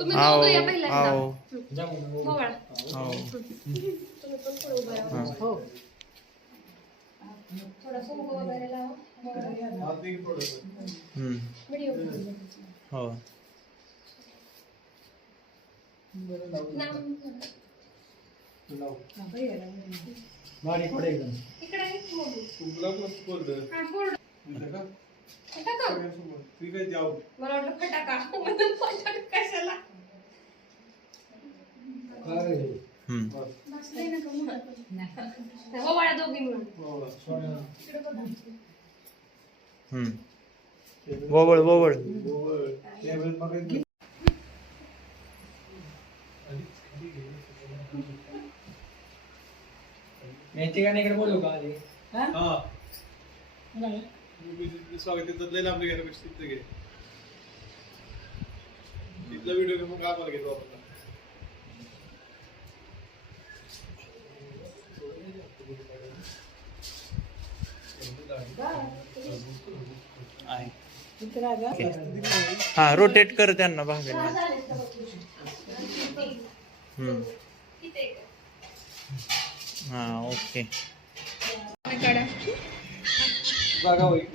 तुम्ही दोघं या पहिल्यांदा. आओ हो बाळा. आओ तुम्ही पण पुढे उभं राहा. हो थोडंसं उभं वगैरे लावा. व्हिडिओ हो इकडे मला वाटलं फटाका कशाला हो बाळा दोघी मिळून ववळ ववळ यांची गाणी इकडे बोलू का आधी स्वागत तिथं लांबले गेल्यापेक्षा तिथं घे तिथला व्हिडिओ मग आम्हाला घेतो आपण हा रोटेट कर त्यांना भागेल हा ओके जागा होईल